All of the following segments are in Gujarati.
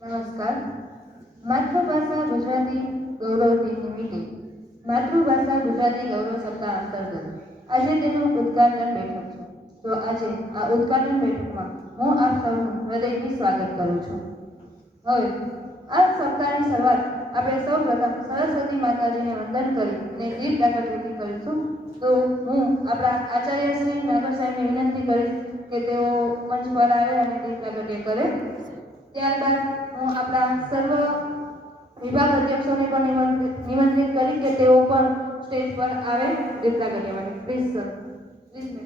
નમસ્કાર. માતૃભાષા ગુજરાતી ગૌરવથી નિમિત્તે માતૃભાષા ગુજરાતી ગૌરવ સપ્તાહ અંતર્ગત આજે તેનું ઉદ્ઘાટન બેઠક છે. તો આજે આ ઉદ્ઘાટન બેઠકમાં હું આપ સૌનું હૃદયથી સ્વાગત કરું છું. હવે આ સપ્તાહની શરૂઆત આપણે સૌ પ્રથમ સરસ્વતી માતાજીને વંદન કરી અને દીપ પ્રાગટ્યથી કરીશું. તો હું આપણા આચાર્ય શ્રી નાગર સાહેબને વિનંતી કરીશ કે તેઓ મંચ પર આવે અને દીપ પ્રાગટ્ય કરે. ત્યારબાદ હું આપણા સર્વ વિભાગ અધ્યક્ષોને પણ નિમંત્રિત કરી કે તેઓ પણ સ્ટેજ પર આવે દીપ પ્રાગટ્ય માટે. Please sir, please.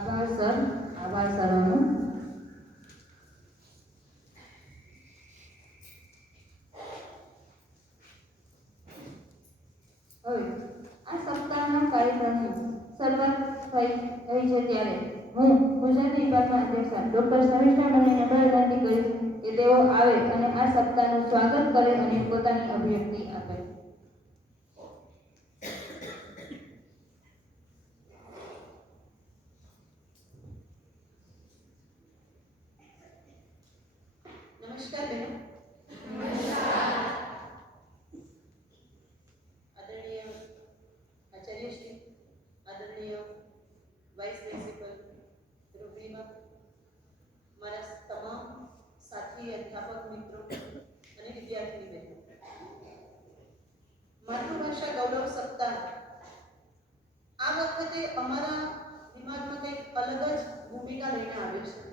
આભાર સર, આભાર સરોનો. હવે આ સપ્તાહના કાર્યક્રમની શરૂઆત થઈ છે ત્યારે હું ગુજરાતી વિભાગના અધ્યક્ષ ડોક્ટર શમિષ્ઠા મણીને વિનંતી કરીશ કે તેઓ આવે અને આ સપ્તાહનું સ્વાગત કરે અને પોતાની અભિવ્યક્તિ આપે. નમસ્કાર બહેનો. આદરણીય આચાર્યશ્રી, આદરણીય વાઇસ પ્રિન્સિપલ રૂપીબા, મારા તમામ સાથી અધ્યાપક મિત્રો અને વિદ્યાર્થી બહેનો, માતૃભાષા ગૌરવ સપ્તાહ આ વખતે અમારા દિમાગમાં કંઈક અલગ જ ભૂમિકા લઈને આવ્યો છે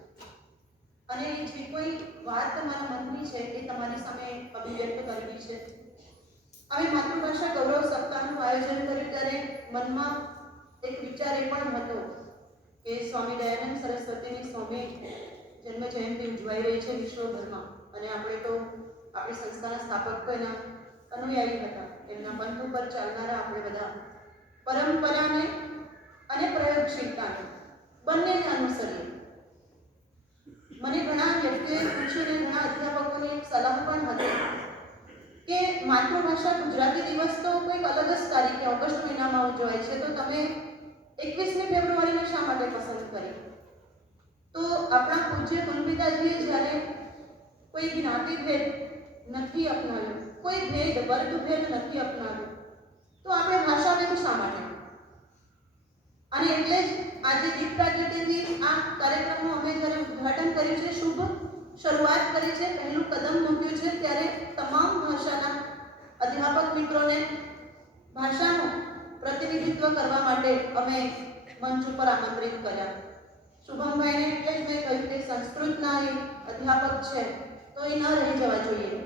અને જે કોઈ વાત તમારા મનની છે એ તમારી સામે અભિવ્યક્ત કરવી છે. અમે માતૃભાષા ગૌરવ સપ્તાહનું આયોજન કર્યું ત્યારે મનમાં એક વિચાર એ પણ હતો કે સ્વામી દયાનંદ સરસ્વતીની સ્વામી જન્મ જયંતિ ઉજવાઈ રહી છે વિશ્વભરમાં અને આપણે તો આપણી સંસ્થાના સ્થાપક એના અનુયાયી હતા. એમના પંથ ઉપર ચાલનારા આપણે બધા પરંપરાને અને પ્રયોગશીલતાને બંનેને અનુસરીએ. મને ઘણા વ્યક્તિઓએ પૂછ્યું અને ઘણા અધ્યાપકોની એક સલાહ પણ હતી કે માતૃભાષા ગુજરાતી દિવસ તો કોઈક અલગ જ તારીખે ઓગસ્ટ મહિનામાં ઉજવાય છે, તો તમે 21મી ફેબ્રુઆરીને શા માટે પસંદ કરી? તો આપણા પૂજ્ય કુલપિતાજીએ જ્યારે કોઈ જ્ઞાતિભેદ નથી અપનાવ્યો, કોઈ વર્ગભેદ નથી અપનાવ્યો, તો આપણે ભાષાભેદ શા માટે? અને એટલે જ આજે દીપ પ્રાગટ્યથી આ કાર્યક્રમનું અમે જ્યારે કર્યું છે, શુભ શરૂઆત કરી છે, પહેલું કદમ મૂક્યું છે, ત્યારે તમામ ભાષાના અધ્યાપક મિત્રોને ભાષાનું પ્રતિનિધિત્વ કરવા માટે અમે મંચ ઉપર આમંત્રિત કર્યા. શુભમભાઈને એટલે જ મેં કહ્યું કે સંસ્કૃતના એ અધ્યાપક છે તો એ ન રહી જવા જોઈએ.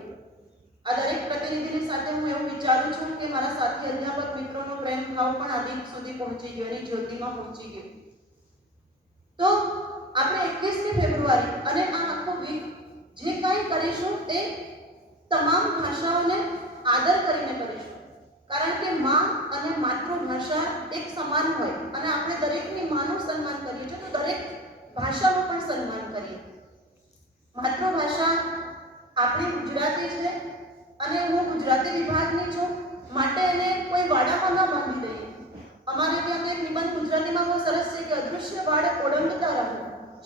આ દરેક પ્રતિનિધિની સાથે હું એવું વિચારું છું કે મારા સાથી અધ્યાપક મિત્રોનો પ્રેમ ભાવ પણ આ દીપ સુધી પહોંચી ગયો, એની જ્યોતિમાં પહોંચી ગયો. તો આપણે 21મી ફેબ્રુઆરી અને આ આખો વીક જે કંઈ કરીશું એ તમામ ભાષાઓને આદર કરીને કરીશું, કારણ કે માં અને માતૃભાષા એક સમાન હોય અને આપણે દરેકની માનું સન્માન કરીએ છીએ તો દરેક ભાષાનું પણ સન્માન કરીએ. માતૃભાષા આપણી ગુજરાતી છે અને હું ગુજરાતી વિભાગની છું, માટે એને કોઈ વાડામાં ન બાંધી દઈએ. અમારે ત્યાં તો એક નિબંધ ગુજરાતીમાં બહુ સરસ છે કે અદૃશ્ય વાડ ઓળંગતા રહો.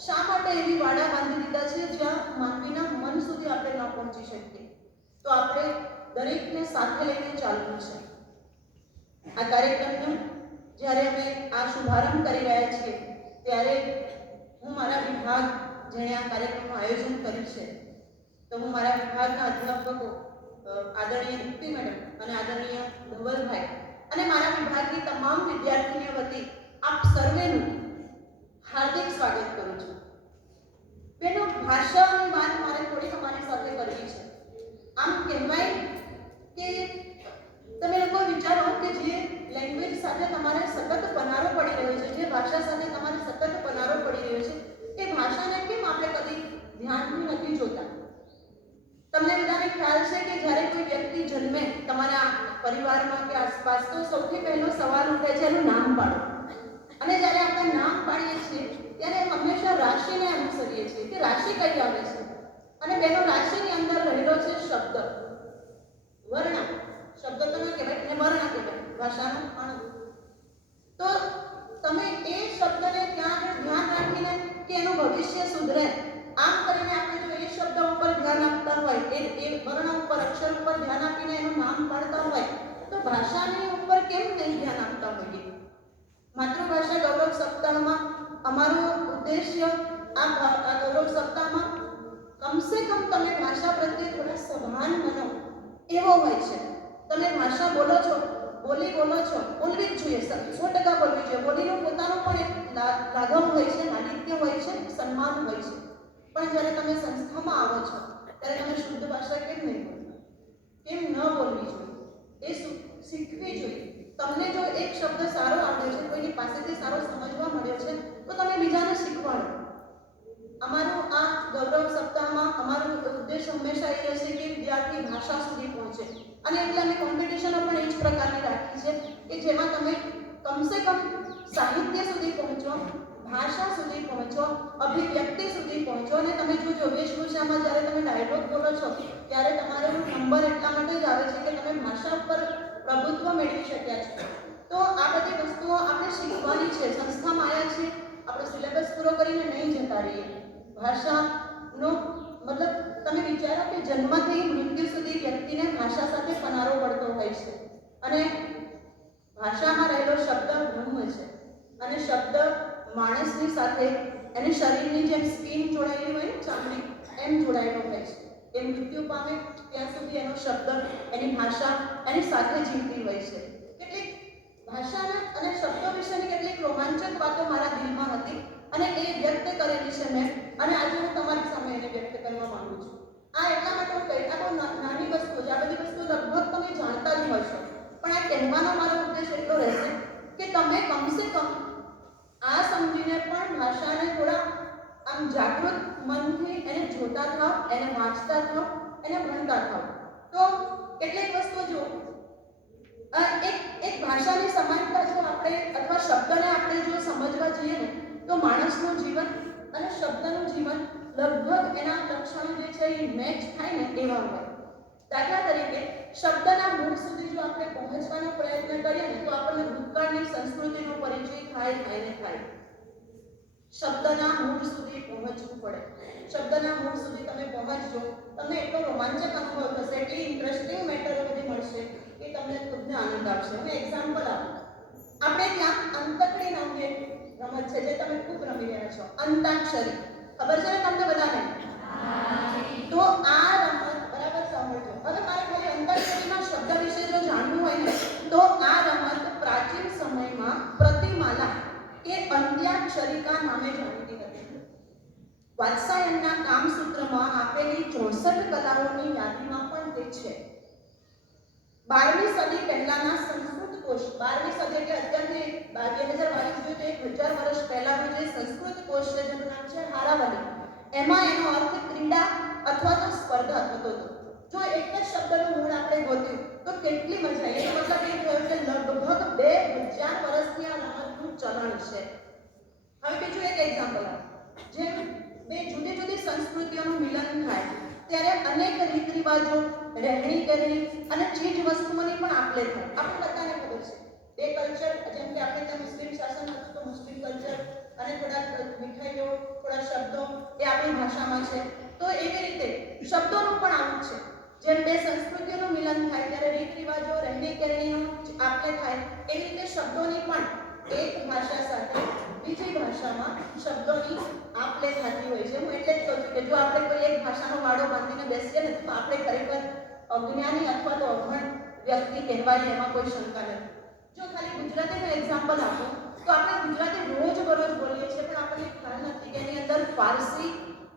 શા માટે એવી વાડા બાંધી દીધા છે જ્યાં માનવીના મન સુધી આપણે ન પહોંચી શકીએ? તો આપણે દરેકને સાથે લઈને ચાલવું છે. આ કાર્યક્રમનું જ્યારે અમે આ શુભારંભ કરી રહ્યા છીએ ત્યારે હું મારા વિભાગ જેણે આ કાર્યક્રમનું આયોજન કર્યું છે તો હું મારા વિભાગના અધ્યાપકો આદરણીય દીપ્તિ મેડમ અને આદરણીય ધવલભાઈ અને મારા વિભાગની તમામ વિદ્યાર્થીનીઓ વતી આપ સર્વેનું હાર્દિક સ્વાગત કરું છું. બેનો, ભાષાની વાત મારે થોડી તમારી સાથે કરવી છે. આમ કહેવાય કે તમે લોકો વિચારો કે જે લેંગ્વેજ સાથે તમારે સતત પનારો પડી રહ્યો છે, જે ભાષા સાથે તમારે સતત પનારો પડી રહ્યો છે, એ ભાષાને કેમ આપણે કદી ધ્યાનથી નથી જોતા? તમને બધાને ખ્યાલ છે કે જ્યારે કોઈ વ્યક્તિ જન્મે તમારા પરિવારમાં કે આસપાસ તો સૌથી પહેલો સવાલ ઉઠે છે એનું નામ પાડો. અને જ્યારે આપણે નામ પાડીએ છીએ ત્યારે હંમેશા રાશિને અનુસરીએ છીએ કે રાશિ કઈ આવે છે. અને બેનો, રાશિની અંદર રહેલો છે શબ્દ વર્ણ. શબ્દ તો ન કહેવાય એને વર્ણ કહેવાય, ભાષાનું અણુ. તો તમે એ શબ્દને ત્યાં ધ્યાન રાખીને કે એનું ભવિષ્ય સુધરે આમ કરીને આપણે જો એ શબ્દ ઉપર ધ્યાન આપતા હોય, એ વર્ણ ઉપર, અક્ષર ઉપર ધ્યાન આપીને એનું નામ પાડતા હોય તો ભાષાની ઉપર કેમ નહીં ધ્યાન આપતા હોઈએ? માતૃભાષા ગૌરવ સપ્તાહમાં અમારો ઉદ્દેશ્ય આ ગૌરવ સપ્તાહમાં કમસે કમ તમે ભાષા પ્રત્યે થોડા સભાન બનો એવો હોય છે. તમે ભાષા બોલો છો, બોલી બોલો છો, બોલવી જ જોઈએ, 100% બોલવી જોઈએ. બોલીનું પોતાનું પણ એક લાગવ હોય છે, લાલિત્ય હોય છે, સન્માન હોય છે. પણ જ્યારે તમે સંસ્થામાં આવો છો ત્યારે તમે શુદ્ધ ભાષા કેમ નહીં બોલતા? કેમ ન બોલવી જોઈએ? એ શીખવી જોઈએ. તમને જો એક શબ્દ સારો આવડે છે, કોઈની પાસેથી સારો સમજવા મળ્યો છે તો તમે બીજાને શીખવાડો. અમારું આ ગૌરવ સપ્તાહમાં અમારું ઉદ્દેશ હંમેશા એ રહેશે કે વિદ્યાર્થી ભાષા સુધી પહોંચે. અને એટલે અમે કોમ્પિટિશનો પણ એ જ પ્રકારની રાખી છે કે જેમાં તમે કમસે કમ સાહિત્ય સુધી પહોંચો, ભાષા સુધી પહોંચો, અભિવ્યક્તિ સુધી પહોંચો. અને તમે જોજો વેશભૂષામાં જ્યારે તમે ડાયલોગ બોલો છો ત્યારે તમારો નંબર એટલા માટે જ આવે છે કે તમે ભાષા ઉપર પ્રભુત્વ મેળવી શક્યા છો. તો આ બધી વસ્તુઓ આપણે શીખવાની છે. સંસ્થામાં આવ્યા છીએ, આપણે સિલેબસ પૂરો કરીને નહીં જતા રહીએ. ભાષાનો મતલબ તમે વિચારો કે જન્મથી મૃત્યુ સુધી વ્યક્તિને ભાષા સાથે પનારો પડતો હોય છે. અને ભાષામાં રહેલો શબ્દ બ્રહ્મ છે અને શબ્દ માણસની સાથે એને શરીરની જેમ સ્કિન જોડાયેલી હોય ને, ચામડી એમ જોડાયેલો હોય છે. એ મૃત્યુ પામે ત્યાં સુધી એનો શબ્દ, એની ભાષા એની સાથે જીવતી હોય છે. કેટલીક ભાષાના અને શબ્દો વિશેની કેટલીક રોમાંચક વાતો મારા દિલમાં હતી અને એ વ્યક્ત કરેલી છે મેં, અને આજે હું તમારી સામે એને વ્યક્ત કરવા માંગુ છું. આ એટલા માટે હું કહી, આ બહુ નાની વસ્તુ છે. આ બધી વસ્તુ લગભગ તમે જાણતા જ હશો, પણ આ કહેવાનો મારો ઉદ્દેશ એટલો રહેશે કે તમે કમસે કમ આ સમજીને પણ ભાષાને થોડા આમ જાગૃત મનથી એને જોતા થાવ, એને વાંચતા થાવ, એને ભણતા થાવ. તો કેટલીક વસ્તુઓ જો એક ભાષાની સમાનતા જો આપણે અથવા શબ્દને આપણે જો સમજવા જઈએ ને તો માણસનું જીવન અને શબ્દનું જીવન લગભગ એના લક્ષણો જે છે એ મેચ થાય ને એવા હોય. દાખલા તરીકે શબ્દના મૂળ સુધી જો આપણે પહોંચવાનો પ્રયત્ન કરીએ ને તો આપણને ભૂતકાળની સંસ્કૃતિનો પરિચય થાય. શબ્દના મૂળ સુધી પહોંચવું પડે. શબ્દના મૂળ સુધી તમે પહોંચજો, તમને એટલો રોમાંચક અનુભવ થશે, એટલી ઇન્ટરેસ્ટિંગ મેટરો બધી મળશે કે તમને ખુદને આનંદ આવશે. હું એક્ઝામ્પલ આપું. આપણે ત્યાં અંતકડી નામની એક રમત છે જે તમે ખૂબ રમી રહ્યા છો, અંતાક્ષરી. ખબર છે ને તમને બધાને? તો આ રમત બરાબર સાંભળજો. હવે મારે ખાલી અંતરસુરીના શબ્દ વિશે જો જાણવું હોય ને તો આ રમત પ્રાચીન સમયમાં પ્રતિમાલા કે અંત્યાક્ષરિકા નામે જાણીતી હતી. વાત્સાયનના કામસૂત્રમાં આપેલી 64 કલાઓની યાદીમાં પણ તે છે. 12મી સદી પહેલાના સંસ્કૃત કોશ, 12મી સદી એટલે અત્યારથી 2022 જોઈએ તો 1000 વર્ષ પહેલાનો જે સંસ્કૃત કોશ છે જેનું નામ છે હારાવલી, એમાં એનો અર્થ ક્રીડા અથવા તો સ્પર્ધા થતો હતો. જો એક જ શબ્દનું મૂળ આપણે ગોત્યું તો કેટલી મજા આવે. એનો મતલબ એ થયો કે લગભગ 2000 વર્ષથી આ રમતનું ચલણ છે. હવે બીજું એક એક્ઝામ્પલ આપો. જેમ બે જુદી જુદી સંસ્કૃતિઓનું મિલન થાય ત્યારે અનેક રીત રિવાજો, રહેણી કહેણી અને ચીજ વસ્તુઓની પણ આપલે થાય. આપણે બધાને ખબર છે બે કલ્ચર, જેમ કે આપણે ત્યાં મુસ્લિમ શાસન હતું તો મુસ્લિમ કલ્ચર અને થોડા મીઠાઈઓ, થોડા શબ્દો એ આપણી ભાષામાં છે. તો એવી રીતે શબ્દોનું પણ આવું છે. જેમ બે સંસ્કૃતિઓનું મિલન થાય ત્યારે રીત રિવાજો, રહેણી કહેણીનું આપલે થાય, એવી રીતે શબ્દોની પણ એક ભાષા સાથે બીજી ભાષામાં શબ્દોની આપલે થતી હોય છે. હું એટલે જ કહું છું કે જો આપણે કોઈ એક ભાષાનો વાડો બાંધીને બેસીએ ને તો આપણે ખરેખર અજ્ઞાની અથવા તો અભણ વ્યક્તિ કહેવાય, એમાં કોઈ શંકા નથી. જો ખાલી ગુજરાતીનું એક્ઝામ્પલ આપો તો આપણે ગુજરાતી રોજબરોજ બોલીએ છીએ પણ આપણને ખ્યાલ નથી કે એની અંદર ફારસી,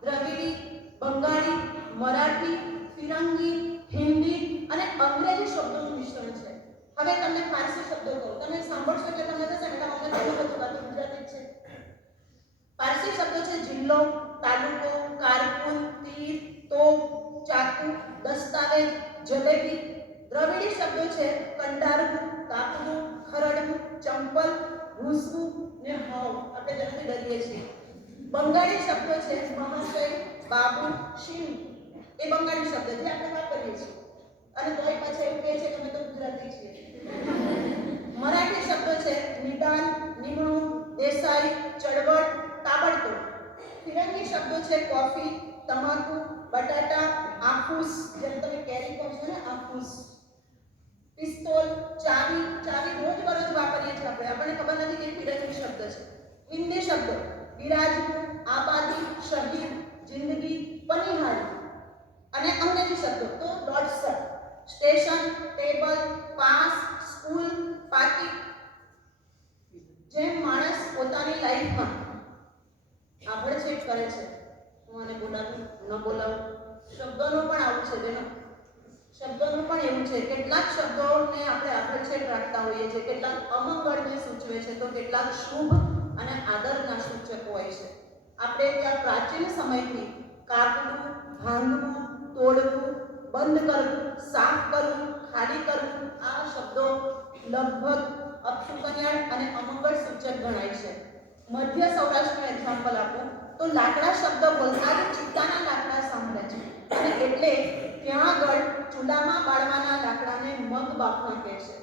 દ્રવિડી, બંગાળી, મરાઠી, ફિરંગી, હિન્દી અને અંગ્રેજી શબ્દોનું મિશ્રણ છે. હવે તમને ફારસી શબ્દો કહું, તમે સાંભળશો એટલે તમને થશે કે અમને ખબર હતું આ તો ગુજરાતી જ છે. ફારસી શબ્દો છે જિલ્લો, તાલુકો, કારકુન, તીર, તોપ, ચાકુ, દસ્તાવેજ, જલેબી. દ્રવિડી શબ્દો છે કંડારવું, કાપવું, ખરડવું, ચંપલ, ભૂસવું ને હાવ. આપણે જેનાથી ડરીએ છીએ. બંગાળી શબ્દો છે મહાશય, બાબુ, શિવ. એ બંગાળી શબ્દ જે આપણે વાપરીએ છીએ અને તોય પાછા એવું કહે છે કે અમે તો ગુજરાતી છીએ. મરાઠી શબ્દો છે નિદાન, નિમણું, દેસાઈ, ચળવળ, તાબડતોડ. ફિરંગી શબ્દો છે કોફી, તમાકુ, બટાટા, આફૂસ, જેમ તમે કેરી કહો છો ને આફૂસ, પિસ્તોલ, ચાવી. ચાવી રોજબરોજ વાપરીએ છીએ આપણે, આપણને ખબર નથી કે ફિરંગી શબ્દ છે. હિન્દી શબ્દો બિરાજવું, આબાદી, શહીદ, જિંદગી, પનિહારી. અને અંગ્રેજી શબ્દો તો લોડસર, station, table, pass, school, party. જેમ માણસ પોતાની લાઈફમાં આભડછેડ કરે છે, હું આને બોલાવું ન બોલાવું, શબ્દોનું પણ આવું છે બેનો. શબ્દોનું પણ એવું છે. કેટલાક શબ્દોને આપણે આભડછેડ રાખતા હોઈએ છીએ, કેટલાક અમંગળને સૂચવે છે તો કેટલાક શુભ અને આદરના સૂચક હોય છે. આપણે ત્યાં પ્રાચીન સમયથી કાપવું, ભાંગવું, તોડવું, બંધ કરવું, સાફ કરવું, ખાલી કરવું, આ શબ્દો લગભગ અપશુકનિયાળ અને અમંગળ સૂચક ગણાય છે. મધ્ય સૌરાષ્ટ્રનું એક્ઝામ્પલ આપું તો લાકડા શબ્દ બોલતા જ ચિત્તાના લાકડા સાંભળે છે અને એટલે ત્યાં આગળ ચૂલામાં બાળવાના લાકડાને મગ બાફવા કહે છે.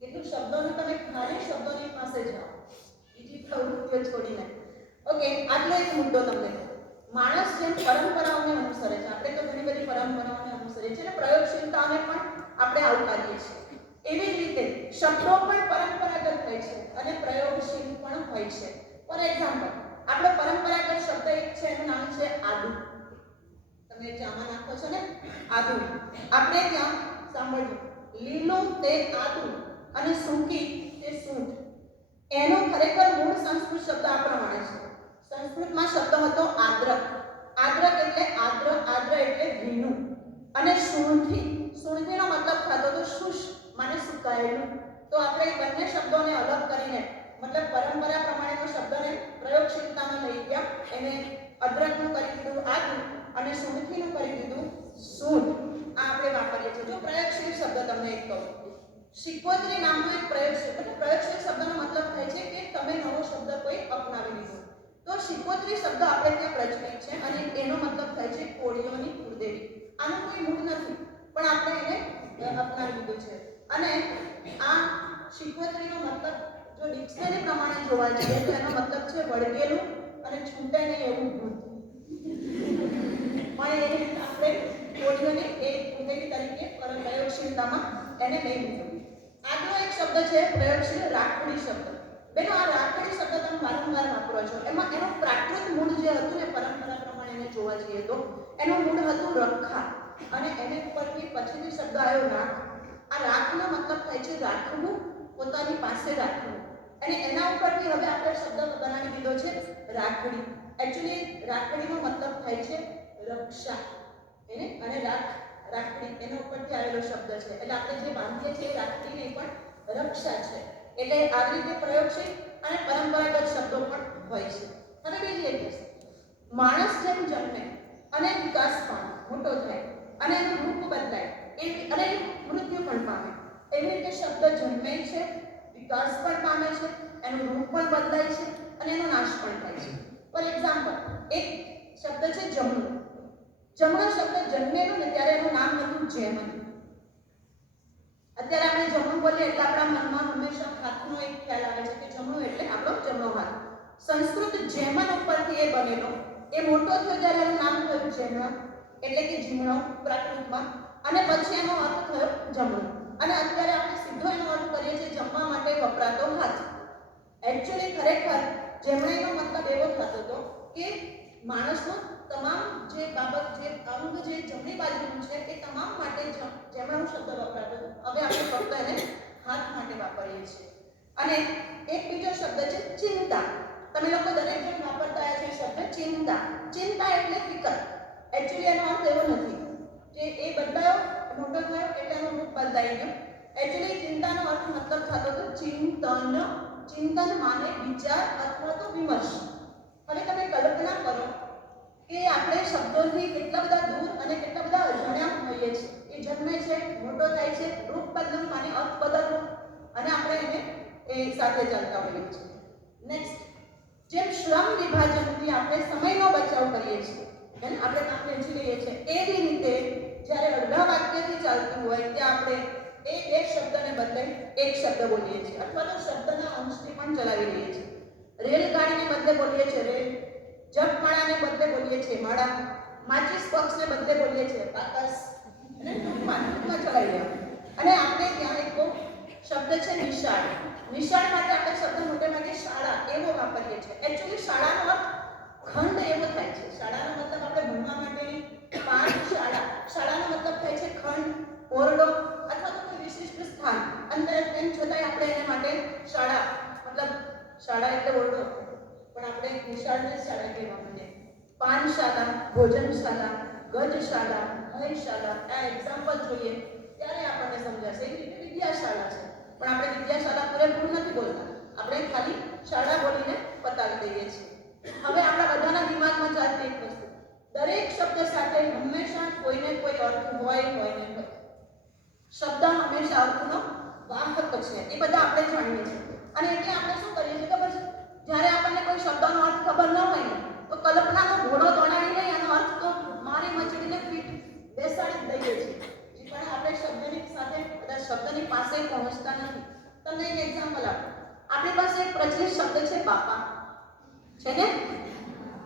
એટલું શબ્દોનું તમે ખાલી શબ્દોની પાસે જાઓ, બીજી પ્રવૃત્તિઓ છોડીને. ઓકે, આટલો એક મુદ્દો તમને કહું. માણસ જેમ પરંપરાઓને અનુસરે છે, આપણે તો ઘણી બધી પરંપરાઓને અનુસરીએ છીએ અને પ્રયોગશીલતાઓને પણ આપણે આવકારીએ છીએ. એવી જ રીતે શબ્દો પણ પરંપરાગત હોય છે અને પ્રયોગશીલ પણ હોય છે. ફોર એક્ઝામ્પલ, આપણો પરંપરાગત શબ્દ એક છે, એનું નામ છે આદુ. તમે ચામાં નાખો છો ને આદુ. આપણે ત્યાં સાંભળજો, લીલું તે આદુ અને સૂકી તે સૂંઠ. એનો ખરેખર મૂળ સંસ્કૃત શબ્દ આ પ્રમાણે છે. સંસ્કૃતમાં શબ્દ હતો આદ્રક. આદ્રક એટલે આદ્ર, આદ્ર એટલે ભીનું. અને સૂંઠી, સૂંઠીનો મતલબ થતો હતો શુષ્ક, માને સુકાયેલું. તો આપણે બંને શબ્દોને અલગ કરીને, મતલબ પરંપરા પ્રમાણેનો શબ્દને પ્રયોગશીલતામાં લઈ ગયા. એને અદ્રકનું કરી દીધું આદુ અને સૂંઠીનું કરી દીધું સૂંઠ. આ આપણે વાપરીએ છીએ. જો પ્રયોગશીલ શબ્દ તમને એક કહું, શિકોત્રી નામનો એક પ્રયોગશીલ, એટલે પ્રયોગશીલ શબ્દનો મતલબ થાય છે કે તમે નવો શબ્દ કોઈ અપનાવી લીધો. તો શિકોત્રી શબ્દ આપણે ત્યાં પ્રચલિત છે અને એનો મતલબ થાય છે કોળીઓની કુળદેવી. આનું કોઈ મૂળ નથી પણ આપણે એને અપનાવી લીધું છે. અને આ શિકોત્રીનો મતલબ જો ડિક્શનરી પ્રમાણે જોવા જઈએ તો એનો મતલબ છે વળગેલું અને છૂટે નહીં એવું ભૂત. પણ એ આપણે કોળીઓની એક કુળદેવી તરીકે પ્રયોગશીલતામાં એને લઈ લીધું. આગળનો એક શબ્દ છે પ્રયોગશીલ રાખડી શબ્દ. બેનો આ રાખડી શબ્દ શબ્દ તમે વારંવાર વાપરો છો એમાં એનું પ્રાકૃત મૂળ જે હતું ને પરંપરા પ્રમાણે એને જોવા જઈએ તો એનું મૂળ હતું રખા અને એને ઉપરથી પછીથી શબ્દ આવ્યો રાખ. આ રાખનો મતલબ થાય છે રાખવું, પોતાની પાસે રાખવું. અને એના ઉપરથી હવે આપણે શબ્દ બનાવી દીધો છે રાખડી. એકચ્યુઅલી રાખડીનો મતલબ થાય છે રક્ષા. અને રાખડી એના ઉપરથી આવેલો શબ્દ છે. એટલે આપણે જે બાંધીએ છીએ રાખડીને પણ રક્ષા છે. એટલે આવી રીતે પ્રયોગશીલ અને પરંપરાગત શબ્દો પણ હોય છે. હવે બીજી એક વસ્તુ, માણસ જેમ જન્મે અને વિકાસ પામે, મોટો થાય અને એનું રૂપ બદલાય અને મૃત્યુ પણ પામે, એવી રીતે શબ્દ જન્મે છે, વિકાસ પણ પામે છે, એનું રૂપ પણ બદલાય છે અને એનો નાશ પણ થાય છે. ફોર એક્ઝામ્પલ, એક શબ્દ છે જમણું. જમણો શબ્દ જન્મેલો ને ત્યારે એનું નામ હતું જેમન. અત્યારે આપણે જમણું બોલીએ એટલે આપણા મનમાં હંમેશા હાથનો એક ખ્યાલ આવે છે કે જમણું એટલે આપણો જમણો હાથ. સંસ્કૃત જેમન ઉપરથી એ બનેલો. એ મોટો થયો ત્યારે એનું નામ થયું જેમણ, એટલે કે જીમણો પ્રાકૃતમાં, અને પછી એનો અર્થ થયો જમણો. અને અત્યારે આપણે સીધો એનો અર્થ કરીએ છીએ જમવા માટે વપરાતો હાથ. એકચ્યુઅલી ખરેખર જેમણીનો મતલબ એવો થતો હતો કે માણસનો તમામ જે બાબત, જે અંગ જે જમણી બાજુનું છે એ તમામ માટે જેમણો શબ્દ વપરાતો હતો. હવે આપણે ફક્ત એને હાથ માટે વાપરીએ છીએ. અને એક બીજો શબ્દ છે ચિંતા. તમે લોકો દરેક જણ વાપરતા આવ્યા છે શબ્દ ચિંતા. ચિંતા એટલે ફિકર. એકચ્યુઅલી એનો અર્થ એવો નથી કે એ બદલાયો, મોટો થયો એટલે એનું રૂપ બદલાઈ ગયું. એકચ્યુઅલી ચિંતાનો અર્થ મતલબ થતો હતો ચિંતન. ચિંતન માને વિચાર અથવા તો વિમર્શ. હવે તમે કલ્પના કરો કે આપણે શબ્દોથી કેટલા બધા દૂર અને કેટલા બધા અજાણ્યા હોઈએ છીએ. એ જન્મે છે, મોટો થાય છે, રૂપ બદલવું માને અર્થ બદલવું, અને આપણે એને એ સાથે ચાલતા હોઈએ છીએ. નેક્સ્ટ, જેમ શ્રમ વિભાજનથી આપણે સમયનો બચાવ કરીએ છીએ, આપણે કામ વહેંચી લઈએ છીએ, એવી રીતે જ્યારે અડધા વાક્યથી ચાલતું હોય ત્યાં આપણે એક શબ્દને બદલે એક શબ્દ બોલીએ છીએ, અથવા તો શબ્દના અંશથી પણ ચલાવી લઈએ છીએ. રેલગાડીને બદલે બોલીએ છીએ રેલ, જગમાળાને બદલે બોલીએ છીએ માળા, માચિસ બોક્સને બદલે બોલીએ છીએ બાકસ, અને ટૂંકમાં ચલાવી લેવા. અને આપણે ત્યાં એક શબ્દ છે નિશાળ. નિશાળ માટે આપણે શબ્દ મોટે ભાગે શાળા એવો વાપરીએ છીએ. એકચ્યુઅલી શાળાનો અર્થ ખંડ એવો થાય છે. શાળાનો મતલબ આપણે ભણવા માટેની પાઠશાળા. શાળાનો મતલબ થાય છે ખંડ, ઓરડો અથવા તો કોઈ વિશિષ્ટ સ્થાન. અંદર તેમ છતાંય આપણે એને માટે શાળા, મતલબ શાળા એટલે ઓરડો, પણ આપણે નિશાળને શાળા કહેવા માંડીએ. પાનશાળા, ભોજનશાળા, ગજશાળા, ભયશાળા, આ એક્ઝામ્પલ જોઈએ ત્યારે આપણને સમજાશે. એ રીતે વિદ્યાશાળા છે, પણ આપણે વિદ્યાશાળા પૂરેપૂરું નથી બોલતા. આપણે ખાલી શાળા બોલીને પતાવી દઈએ છીએ. હવે આપણા બધાના દિમાગમાં ચાલતી એક વસ્તુ, દરેક શબ્દ સાથે હંમેશા કોઈને કોઈ અર્થ હોય ને હોય. શબ્દ હંમેશા અર્થનો વાહક છે, એ બધા આપણે જાણીએ છીએ. અને એટલે આપણે શું કરીએ છીએ ખબર છે, જ્યારે આપણને કોઈ શબ્દનો અર્થ ખબર ન હોય ને તો કલ્પનાનો ઘોડો દોડાવી લઈ એનો અર્થ તો મારી મચડીને ફીટ બેસાડી જ દઈએ છીએ. પણ આપણે શબ્દની સાથે બધા શબ્દની પાસે પહોંચતા નથી. તમને એક એક્ઝામ્પલ આપું. આપણી પાસે એક પ્રચલિત શબ્દ છે બાપા, છે ને?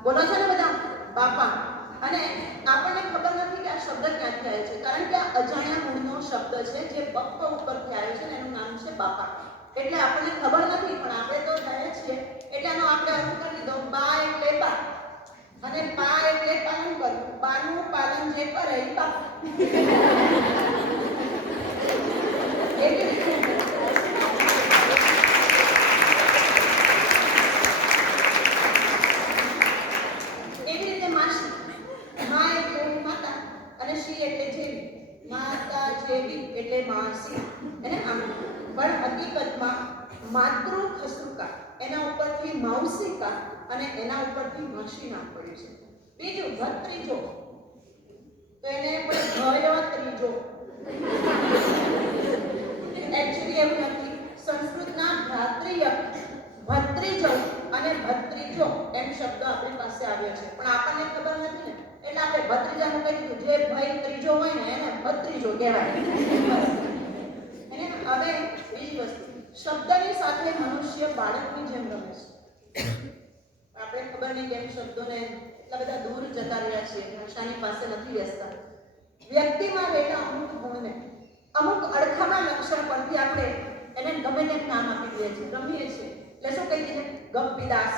બોલો છો ને બધા બાપા. અને આપણને ખબર નથી કે આ શબ્દ ક્યાંથી આવ્યો છે, કારણ કે આ અજાણ્યા મૂળનો શબ્દ છે જે બપ્પ ઉપરથી આવ્યો છે ને એનું નામ છે બાપા. એટલે આપણને ખબર નથી, પણ આપણે તો જાય છીએ એટલે એનો આપણે અર્થ કરી દીધો. બા એટલે બા અને પા એટલે પાલન કરવું. બાનું પાલન જે કરે એ બાપ. એવી રીતે માસી. મા એટલે માતા અને શી એટલે જેવી. માતા જેવી એટલે માસી. એને આમ પણ હકીકતમાં માતૃ ખસુકા, એના ઉપરથી માવસિકા અને એના ઉપરથી માસી નામ પડ્યું છે. બીજું ભત્રીજો, તો એને પણ ભય ત્રીજો. એકચ્યુઅલી એવું નથી. સંસ્કૃતના ભ્રાતૃય, ભત્રીજો અને ભત્રીજો એમ શબ્દ આપણી પાસે આવ્યો છે, પણ આપણને ખબર નથી ને એટલે આપણે ભત્રીજાનું કહી દીધું. જે ભય ત્રીજો હોય ને એને ભત્રીજો કહેવાય. અને હવે બીજી વસ્તુ, શબ્દની સાથે મનુષ્ય બાળકની જેમ રમે છે. આપણે ખબર નહીં કેમ શબ્દોને એટલા બધા દૂર જતા રહ્યા છીએ, ભાષાની પાસે નથી બેસતા. વ્યક્તિમાં રહેલા અમુક ગુણને અમુક અડખાના લક્ષણ પરથી આપણે એને ગમે તેમ નામ આપી દઈએ છીએ, રમીએ છીએ. એટલે શું કહી દઈએ, ગપ્પીદાસ,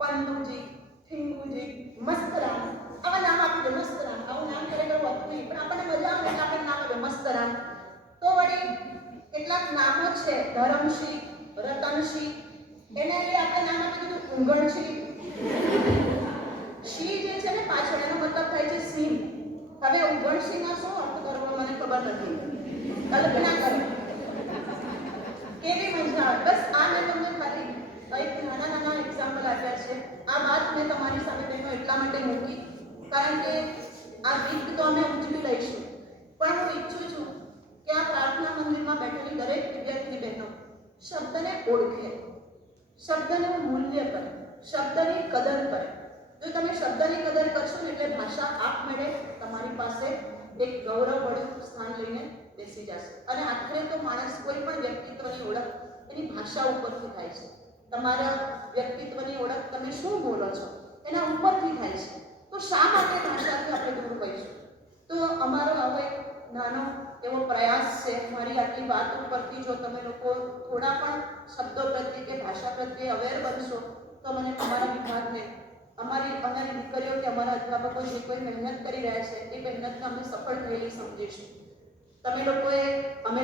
પંડુજી, ઠીંગુજી, મસ્તરામ, આવા નામ આપી દો. મસ્તરામ આવું નામ ખરેખર હોતું નહીં, પણ આપણને મજા આવે એટલે આપણે નામ આપીએ મસ્તરામ. તો વળી કેટલાક નામો છે, ધરમશી, રતનશી, એને આપણે નામ આપી દીધું ઉંગણશી. શી જે છે ને પાછળ એનો મતલબ થાય છે સિંહ. હવે ઉંગણશીમાં શું અર્થ કરવો મને ખબર નથી, કલ્પના કરો કેવી મજા આવે. બસ આ મેં તમને ખાલી એક નાના નાના એક્ઝામ્પલ આપ્યા છે. આ વાત મેં તમારી સામે બહેનો એટલા માટે મૂકી કારણ કે આ ગીત તો અમે ઉજવી લઈશું, પણ હું ઈચ્છું છું કે આ પ્રાર્થના મંદિરમાં બેઠેલી દરેક વિદ્યાર્થી બહેનો શબ્દને ઓળખે, શબ્દનું મૂલ્ય કરે, શબ્દની કદર કરે. જો તમે શબ્દની કદર કરશો ને એટલે ભાષા આપમેળે તમારી પાસે એક ગૌરવવાળું સ્થાન લઈને બેસી જશે. અને આખરે તો માણસ કોઈ પણ વ્યક્તિત્વની ઓળખ એની ભાષા ઉપરથી થાય છે. તમારા વ્યક્તિત્વની ઓળખ તમે શું બોલો છો એના ઉપરથી થાય છે. તો શા માટે ભાષાથી આપણે દૂર હોઈશું? તો અમારો આવો એક નાનો એવો પ્રયાસ છે. મારી આટલી વાત ઉપરથી જો તમે લોકો થોડા પણ શબ્દો પ્રત્યે કે ભાષા પ્રત્યે અવેર બનશો તો મને તમારા વિભાગને અમારી દીકરીઓ કે અમારા અધ્યાપકો જે કોઈ મહેનત કરી રહ્યા છે એ મહેનતને અમે સફળ થયેલી સમજીશું. અમે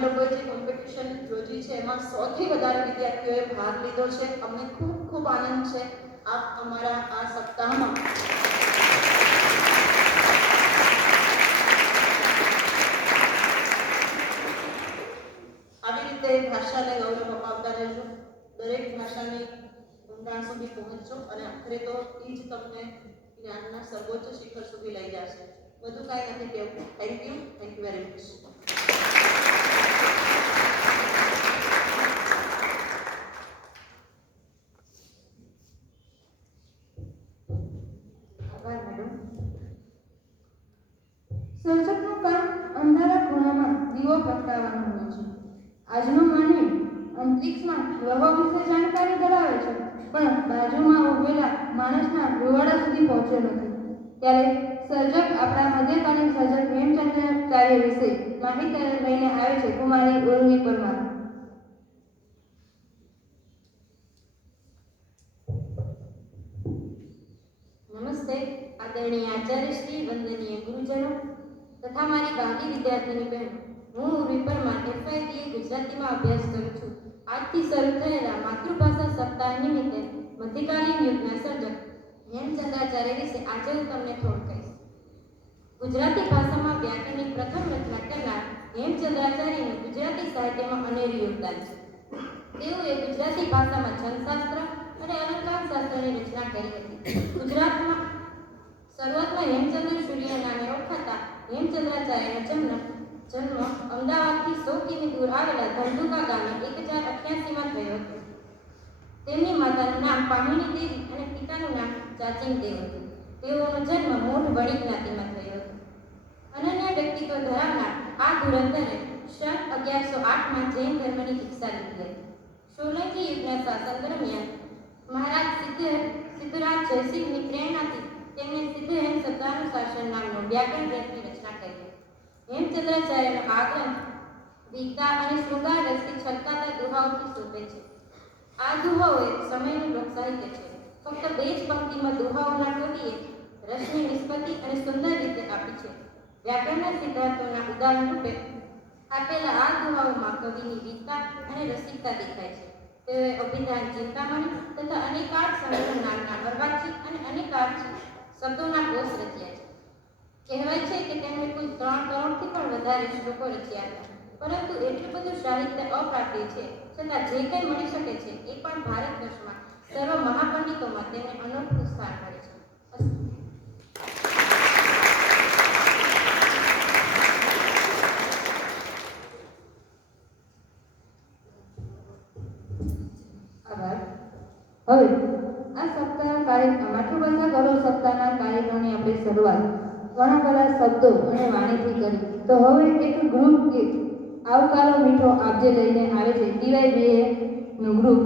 લોકોએ જે કોમ્પિટિશન યોજી છે એમાં 100થી વધારે વિદ્યાર્થીઓએ ભાગ લીધો છે. અમને ખૂબ ખૂબ આનંદ છે આપ અમારા આ સપ્તાહમાં આવી રીતે ભાષાને ગૌરવ અપાવતા રહેજો. દરેક ભાષાની ઊંડાણ સુધી પહોંચજો અને આખરે તો એ જ તમને જ્ઞાનના સર્વોચ્ચ શિખર સુધી લઈ જશે. વધુ કાંઈ નથી કહેવું. Thank you very much. સર્જકનું કામ અંધારા ખૂણામાં દીવો પ્રગટાવવાનું હોય છે. આજનો માનવી અંતરિક્ષમાં ગ્રહો વિશે જાણકારી ધરાવે છે, પણ બાજુમાં ઉભેલા માણસના રૂવાડા સુધી પહોંચ્યો નથી. ત્યારે સર્જક આપણા મધ્યકાલીન સર્જક હેમચંદ્રાચાર્ય વિશે માહિતી લઈને આવે છે કુમારી ઉર્વી પરમાર. નમસ્તે આદરણીય આચાર્યશ્રી, વંદનીય ગુરુજનો તથા મારી બાકી વિદ્યાર્થીની બહેનો. હું ઉર્વી પરમાર FIBA ગુજરાતીમાં અભ્યાસ કરું છું. આજથી શરૂ થયેલા માતૃભાષા સપ્તાહ નિમિત્તે મધ્યકાલીન યુગના સર્જક હેમચંદ્રાચાર્ય વિશે આજે હું તમને થોડું કહીશ. ગુજરાતી ભાષામાં વ્યાકરણની પ્રથમ રચના કરનાર હેમચંદ્રાચાર્યનું ગુજરાતી સાહિત્યમાં અનેરું યોગદાન છે. તેઓએ ગુજરાતી ભાષામાં છંદશાસ્ત્ર અને અલંકાર શાસ્ત્રની રચના કરી હતી. ગુજરાતમાં શરૂઆતમાં હેમચંદ્ર સૂર્ય નામે ઓળખાતા હેમચંદ્રાચાર્યનો જન્મ અમદાવાદથી 100 કિમી દૂર આવેલા ધંધુકા ગામે 1088માં થયો હતો. તેમની માતાનું નામ પાહિણી દેવી અને પિતાનું નામ ચાચિંગ દેવ હતું. તેઓનો જન્મ મોઢ વડી જ્ઞાતિમાં થયો હતો. અનન્ય વ્યક્તિત્વ ધરાવનાર આ ધુરંધરે સન 1108માં જૈન ધર્મની દીક્ષા લીધી હતી. સોલંકી યુગના શાસન દરમિયાન મહારાજ સિદ્ધરાજ જયસિંહની પ્રેરણાથી તેમણે સિદ્ધહેમ શબ્દાનુશાસન નામનો વ્યાકરણ ગ્રંથની રચના કરી હતી. હેમચંદ્રાચાર્યનો આ ગ્રંથ વિદ્યા અને શૃંગાર રસથી છલકાતા દુહાઓથી શોભે છે. આ દુહાઓ એક સમયનું લોકસાહિત્ય છે. ફક્ત 2 જ પંક્તિમાં દુહાઓના કવિએ રસની નિષ્પત્તિ અને સુંદર રીતે આપી છે. વ્યાકરણના સિદ્ધાંતોના ઉદાહરણ રૂપે આપેલા આ દુહાઓમાં કવિની વીરતા અને રસિકતા દેખાય છે. તેઓએ અભિધાન ચિંતામણી તથા અનેકાર્થ સમૂહ નામના અર્વાચી અને અનેકાર્થ શબ્દોના કોષ રચ્યા છે. કહેવાય છે કે તેમણે કુલ 3 કરોડથી પણ વધારે શ્લોકો રચ્યા હતા. પરંતુ એટલું બધું સાહિત્ય અપ્રાપ્ય છે છતાં જે કંઈ મળી શકે છે એ પણ ભારત વર્ષમાં સર્વ મહાપંડિતોમાં તેમને અનોખું સ્થાન મળે છે. હવે આ સપ્તાહના માતૃભાષા ગૌરવ સપ્તાહના કાર્યક્રમની આપણે શરૂઆત ઘણા બધા શબ્દો અને વાણીથી કરી. તો હવે એક ગ્રુપ ગીત આવકારો મીઠો આપજે લઈને આવે છે DYBA નું ગ્રુપ.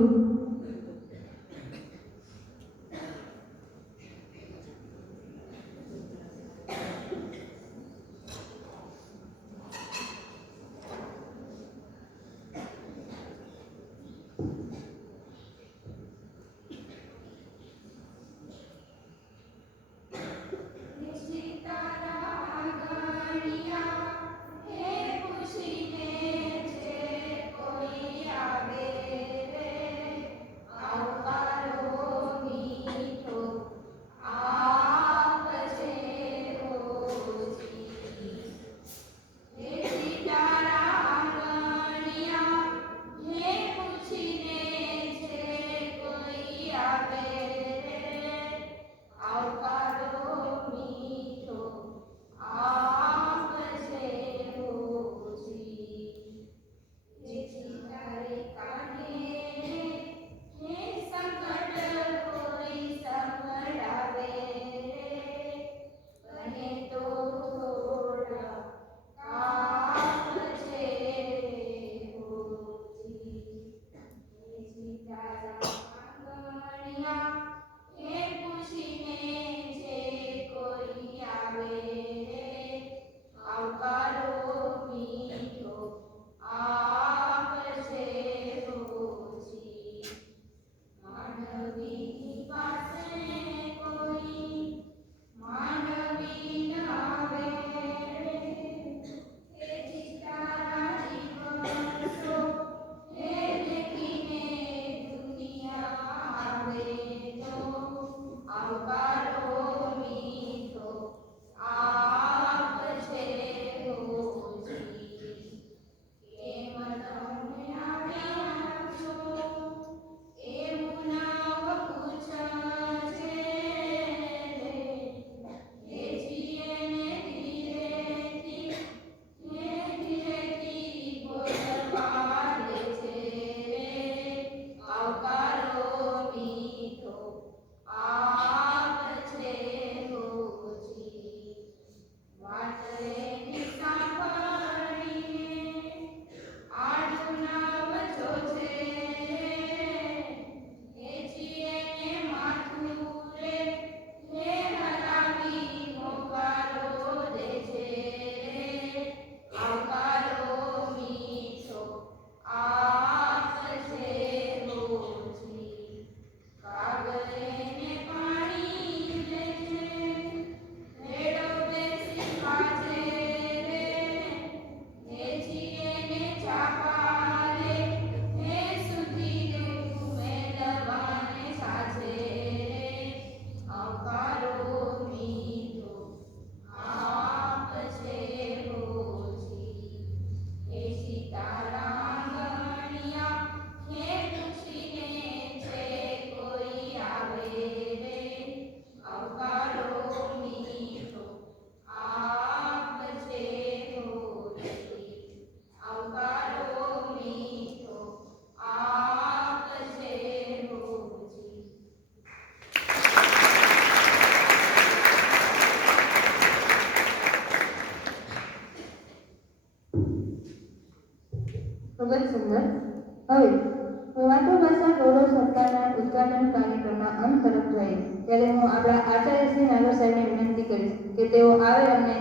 આચાર્ય શ્રી નાગર સાહેબને વિનંતી કરીશ કે તેઓ આવે અને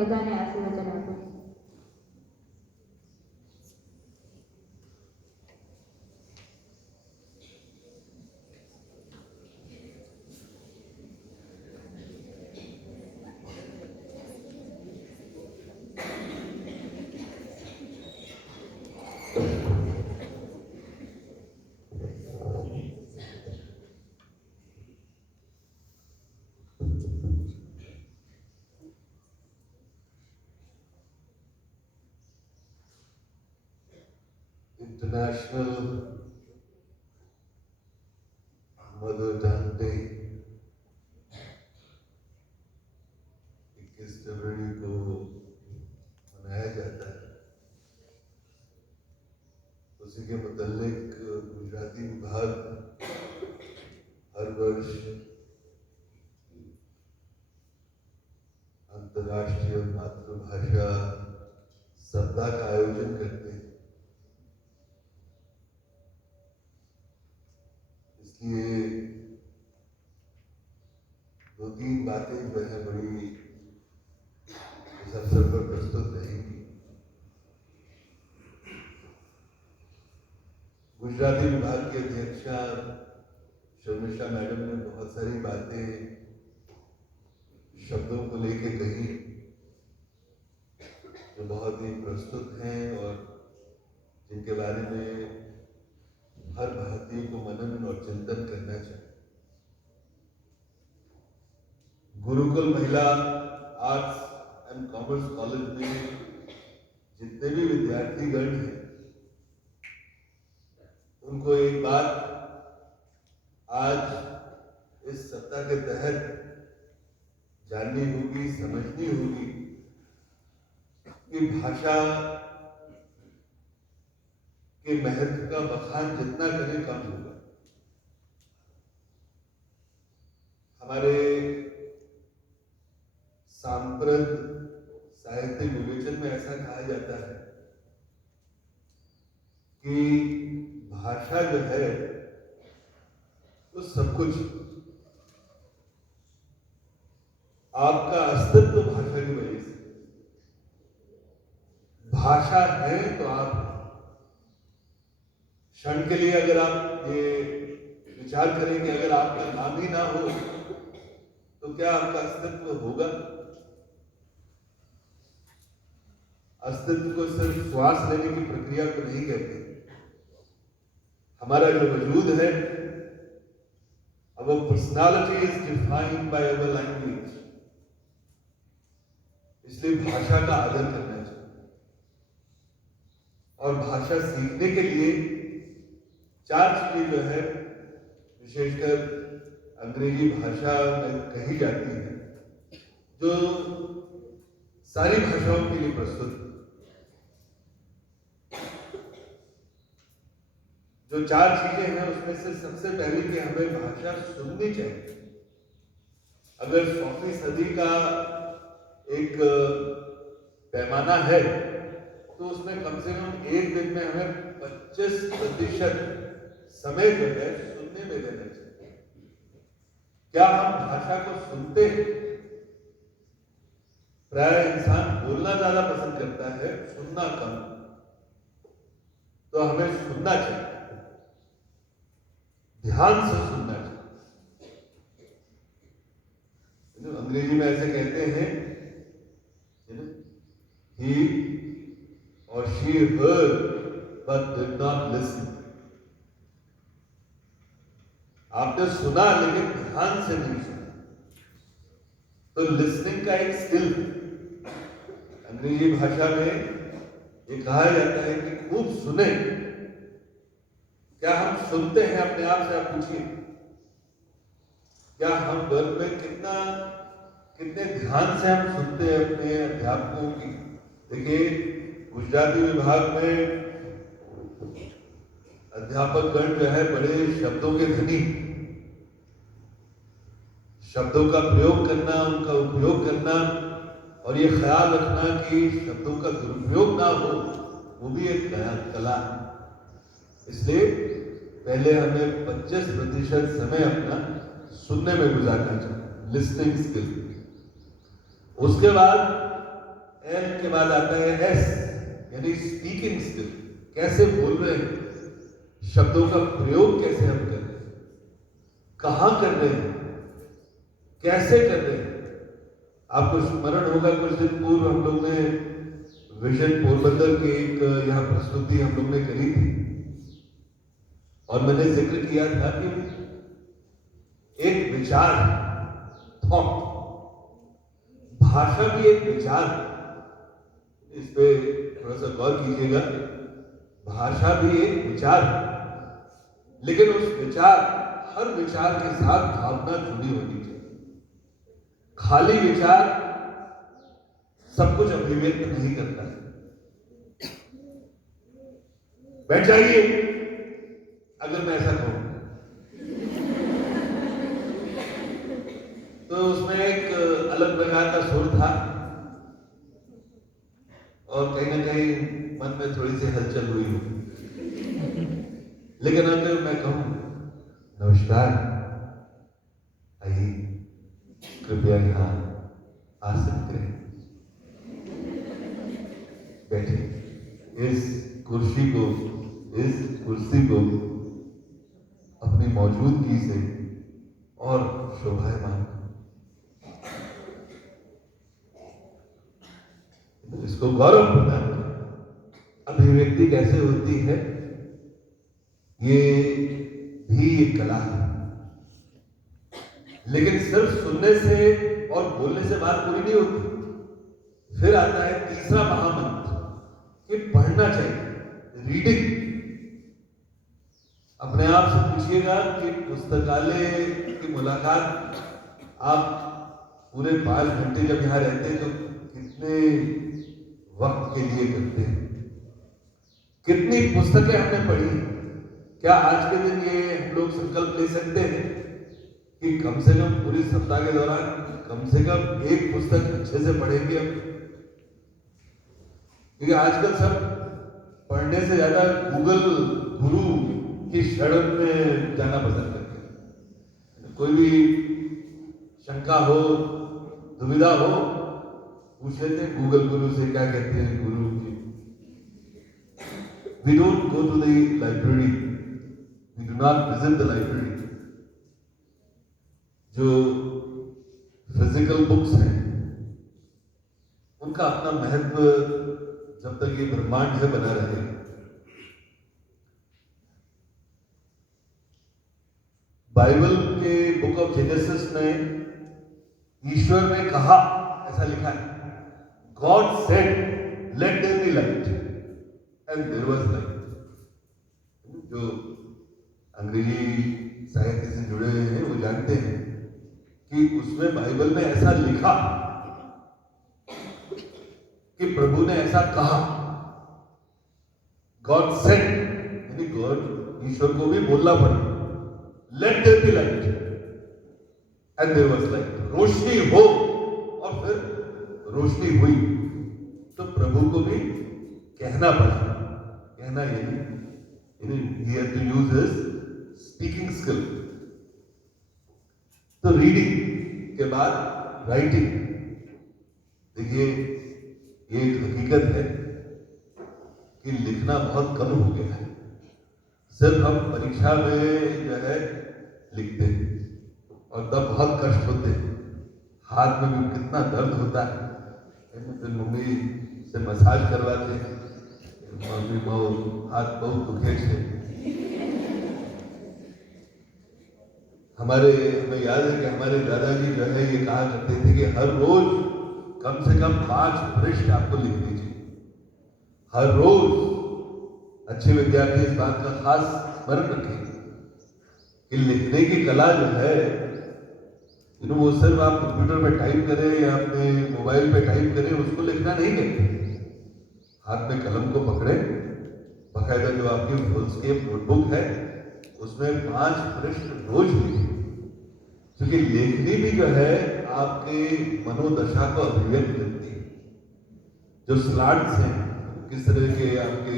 બધાને આશીર્વચન આપે. International मदर टंग डे 21 फरवरी को मनाया जाता है. उसी के मुतालिक गुजराती विभाग हर वर्ष अंतर्राष्ट्रीय मातृभाषा सप्ताह का आयोजन करते हैं. इसलिए 2-3 बातें जो है बड़ी इस अवसर पर प्रस्तुत रहेंगी. गुजराती विभाग की अध्यक्षा शर्मिष्ठा मैडम ने बहुत सारी बातें शब्दों को लेके कही जो बहुत ही प्रस्तुत हैं और जिनके बारे में हर भारतीय को मनन और चिंतन करना चाहिए. गुरुकुल महिला आर्ट्स एंड कॉमर्स कॉलेज में जितने भी विद्यार्थीगण हैं उनको एक बात आज इस सप्ताह के तहत जाननी होगी, समझनी होगी कि भाषा के महत्व का बखान जितना करें कम होगा. हमारे सांप्रत साहित्य विवेचन में ऐसा कहा जाता है कि भाषा जो है वो सब कुछ. आपका अस्तित्व भाषा की वजह से. भाषा है तो आप क्षण के लिए अगर आप ये विचार करें कि अगर आपका नाम ही ना हो तो क्या आपका अस्तित्व होगा? अस्तित्व को सिर्फ श्वास लेने की प्रक्रिया को नहीं कहते. हमारा जो वजूद है, our personality is defined by our language. इसलिए भाषा का आदर करना चाहिए. और भाषा सीखने के लिए 4 चीजें जो है विशेषकर अंग्रेजी भाषा में कही जाती है जो सारी भाषाओं के लिए प्रस्तुत है. जो 4 चीजें हैं उसमें से सबसे पहले कि हमें भाषा सुननी चाहिए. अगर 100वीं सदी का एक पैमाना है तो उसमें कम से कम एक दिन में हमें 25% समय जो है सुनने में देना चाहिए. क्या हम भाषा को सुनते हैं? प्राय इंसान बोलना ज्यादा पसंद करता है, सुनना कम. तो हमें सुनना चाहिए, ध्यान से सुनना चाहिए. अंग्रेजी में ऐसे कहते हैं he or she heard but did not listen. आपने सुना लेकिन ध्यान से नहीं सुना. तो लिसनिंग का एक स्किल अंग्रेजी भाषा में ये कहा जाता है कि खूब सुने. क्या हम सुनते हैं? अपने आप से आप पूछिए, क्या हम वर्ग में कितने ध्यान से हम सुनते हैं अपने अध्यापकों की? देखिए, गुजराती विभाग में अध्यापकगण जो है बड़े शब्दों के धनी. शब्दों का प्रयोग करना, उनका उपयोग करना और ये ख्याल रखना कि शब्दों का दुरुपयोग ना हो, वो भी एक कला है. इसलिए पहले हमें 25% समय अपना सुनने में गुजारना चाहिए. Listening skill. उसके बाद एल के बाद आता है एस, यानी स्पीकिंग स्किल। कैसे बोल रहे हैं, शब्दों का प्रयोग कैसे हम कर रहे हैं, कहां कर रहे हैं, कैसे कर रहे हैं। आपको स्मरण होगा कुछ दिन पूर्व हम लोग ने विजन पोरबंदर की एक यहाँ प्रस्तुति हम लोग ने करी थी, और मैंने जिक्र किया था कि एक विचार, थॉट, भाषा भी एक विचार। इस पे थोड़ा सा गौर कीजिएगा। भाषा भी एक विचार, लेकिन उस विचार, हर विचार के साथ भावना जुड़ी होनी चाहिए। खाली विचार सब कुछ अभिव्यक्त नहीं करता है। बैठ जाइए अगर मैं ऐसा कहूं तो उसमें एक अलग प्रकार का सुर था, और कहीं ना कहीं मन में थोड़ी सी हलचल हुई हो। लेकिन अगर मैं कहूं नमस्कार, आइए कृपया यहां आ सकते हैं, बैठिए, इस कुर्सी को अपनी मौजूदगी से और शोभायमान, इसको गौरव प्रदान करें। अभिव्यक्ति कैसे होती है, ये भी एक कला है। लेकिन सिर्फ सुनने से और बोलने से बात पूरी नहीं होती। फिर आता है तीसरा महामंत्र कि पढ़ना चाहिए, रीडिंग। अपने आप से पूछिएगा कि पुस्तकालय की मुलाकात आप पूरे 5 घंटे जब यहां रहते हैं तो कितने वक्त के लिए करते हैं, कितनी पुस्तकें हमने पढ़ी। क्या आज के दिन ये हम लोग संकल्प ले सकते हैं कि कम से कम पूरी सप्ताह के दौरान कम से कम एक पुस्तक अच्छे से पढ़ेंगे हम? क्योंकि आजकल सब पढ़ने से ज्यादा गूगल गुरु की शरण में जाना पसंद करते हैं। कोई भी शंका हो, दुविधा हो, पूछ लेते हैं गूगल गुरु से, क्या कहते हैं गुरु जी। We don't go to the library, we do not visit the library। जो फिजिकल बुक्स हैं उनका अपना महत्व जब तक ये ब्रह्मांड है बना रहे। बाइबल के बुक ऑफ जेनेसिस में ईश्वर ने कहा, ऐसा लिखा है, God said let there be light and there was light. जो अंग्रेजी साहित्य से जुड़े हुए हैं वो जानते हैं कि उसमें बाइबल में ऐसा लिखा कि प्रभु ने ऐसा कहा। गॉड सेड, यानी गॉड, ईश्वर को भी बोलना पड़ा, let there be light and there was light. रोशनी हो, और फिर रोशनी हुई। तो प्रभु को भी कहना पड़ा। कहना यानी he had to use his speaking skill। तो रीडिंग के बाद राइटिंग। देखिए, ये एक हकीकत है कि लिखना बहुत कम हो गया है। सिर्फ हम परीक्षा में जो है लिखते हैं, और तब बहुत कष्ट होते हैं, हाथ में भी कितना दर्द होता है। फिर मम्मी से मसाज करवाते हैं, मम्मी हाथ बहुत दुखे छे। हमें याद है कि हमारे दादाजी जो है ये कहा करते थे कि हर रोज कम से कम 5 पृष्ठ आपको लिखनी चाहिए, हर रोज। अच्छे विद्यार्थी इस बात का खास स्मरण रखें कि लिखने की कला जो है, वो सिर्फ आप कंप्यूटर पे टाइप करें या अपने मोबाइल पे टाइप करें, उसको लिखना नहीं कहते। हाथ में कलम को पकड़े, बाकायदा जो आपकी फुलस्केप नोटबुक है उसमें 5 पृष्ठ रोज लिखें। क्योंकि लेखनी भी जो है आपके मनोदशा को अभिव्यक्त करती है। जो स्लाइड्स हैं, किस तरह के आपके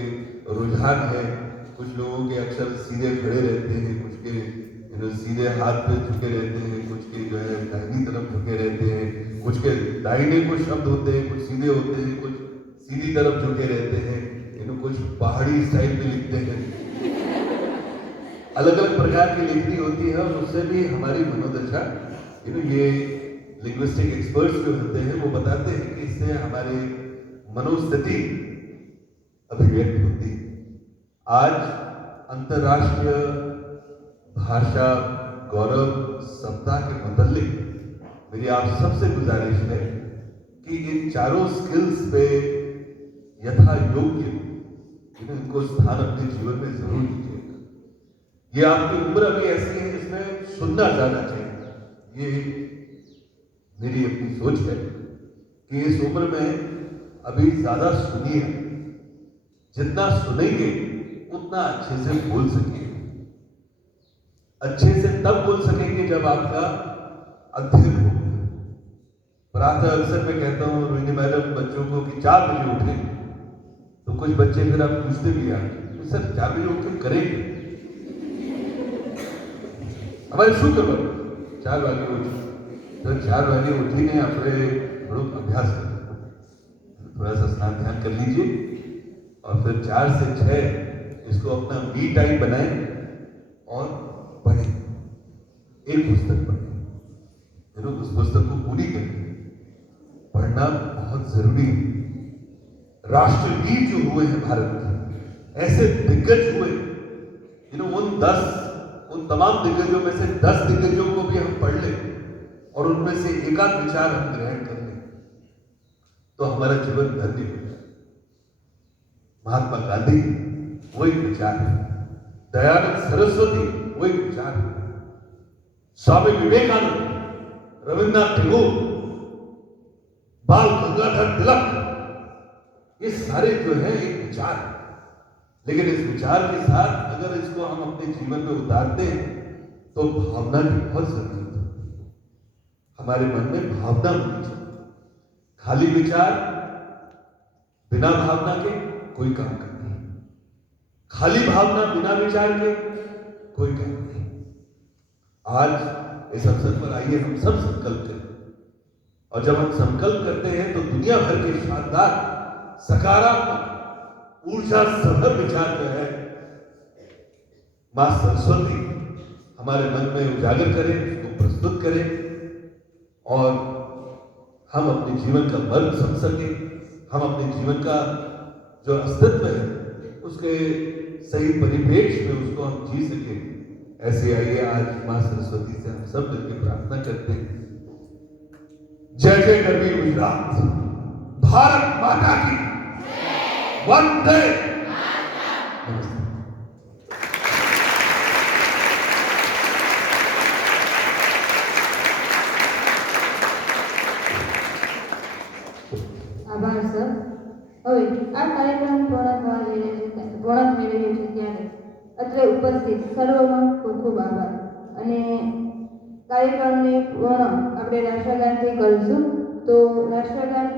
रुझान है, कुछ लोगों के अक्षर सीधे खड़े रहते हैं, कुछ के सीधे हाथ पे झुके रहते हैं, कुछ के जो है दाहिनी तरफ झुके रहते हैं, कुछ के दाहिने कुछ शब्द होते हैं, कुछ सीधे होते हैं, कुछ सीधी तरफ झुके रहते हैं, कुछ पहाड़ी स्टाइल में लिखते हैं। अलग अलग प्रकार की लिखनी होती है और उससे भी हमारी मनोदशा ये लिंग्विस्टिक एक्सपर्ट्स जो होते हैं वो बताते हैं कि इससे हमारी मनोस्थिति अभिव्यक्त होती है। आज अंतर्राष्ट्रीय भाषा गौरव सप्ताह के मुताबिक मेरी आप सबसे गुजारिश है कि इन चारों स्किल्स पे यथा योग्य इनको स्थान अपने जीवन में जरूर दीजिएगा। ये आपकी उम्र अभी ऐसी है जिसमें सुनना ज्यादा चाहिए। ये मेरी अपनी सोच है कि इस उम्र में अभी ज्यादा सुनिए, जितना सुनेंगे उतना अच्छे से बोल सकेंगे। अच्छे से तब बोल सकेंगे जब आपका अध्ययन हो। प्रातः अक्सर मैं कहता हूँ रोहिणी मैडम बच्चों को कि 4 बजे उठें, तो कुछ बच्चे फिर आप पूछते भी हैं तो सर 4 बजे उठ के करेंगे हमारे શું કરવાનું 4 વાગે ઉઠી तो 4 વાગે उठीने આપણે થોડુંક અભ્યાસ करें, थोड़ा सा स्नान ध्यान कर लीजिए और फिर 4 से 6 इसको अपना मी टाइम बनाएं और पढ़ें। एक पुस्तक पढ़ें, फिर उस पुस्तक को पूरी करें। पढ़ना बहुत जरूरी है। राष्ट्रवीर जो हुए हैं भारत के, ऐसे दिग्गज हुए, उन तमाम दिग्गजों में से 10 दिग्गजों को भी हम पढ़ लें और उनमें से एकाध विचार हम ग्रहण कर लें तो हमारा जीवन धन्य हो जाए। महात्मा गांधी वो एक विचार है, दयानंद सरस्वती वो एक विचार है, स्वामी विवेकानंद, रविन्द्रनाथ टैगोर, बाल गंगाधर तिलक, ये सारे जो है एक विचार है। लेकिन इस विचार के साथ अगर इसको हम अपने जीवन में उतारते हैं तो भावना की बहुत जरूरत है। हमारे मन में भावना होनी चाहिए। खाली विचार बिना भावना के कोई काम करती है, खाली भावना बिना विचार के कोई काम नहीं। आज इस अवसर पर आइए हम सब संकल्प करें, और जब हम संकल्प करते हैं तो दुनिया भर के शानदार सकारात्मक ऊर्जा सभर विचार जो है मां सरस्वती हमारे मन में उजागर करें, उसको प्रस्तुत करें और हम अपने जीवन का मर्म समझ सकें, हम अपने जीवन का जो अस्तित्व है उसके सही परिप्रेक्ष्य में उसको हम जी सकें। ऐसे आइए आज मां सरस्वती से हम सब मिलकर प्रार्थना करते हैं। जय जय गरवी गुजरात, भारत माता की वंदे। नमस्ते। આભાર સર। હવે આ કાર્યક્રમ પૂર્ણ થઈ રહ્યો છે ત્યારે અત્રે ઉપસ્થિત સર્વનો ખૂબ ખૂબ આભાર અને કાર્યક્રમને પૂર્ણ આપણે રાષ્ટ્રગાનથી કરીશું। તો રાષ્ટ્રગાન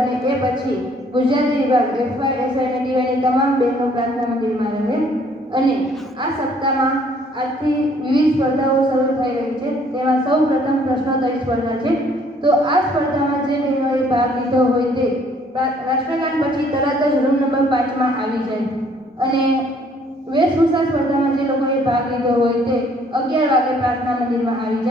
અને એ પછી ગુજરાતી વિભાગ FY SI અને TY ની તમામ બહેનો પ્રાર્થના મંદિરમાં રહે અને આ સપ્તાહમાં આજથી વિવિધ સ્પર્ધાઓ શરૂ થઈ રહી છે। તેમાં સૌ પ્રથમ પ્રશ્નોત્તરી સ્પર્ધા છે। તો આ સ્પર્ધામાં જે બહેનોએ ભાગ લીધો હોય તે રાષ્ટ્રગાન પછી તરત જ રૂમ નંબર 5માં આવી જાય અને વેશભૂષા સ્પર્ધામાં જે લોકોએ ભાગ લીધો હોય તે 11 વાગે પ્રાર્થના મંદિરમાં આવી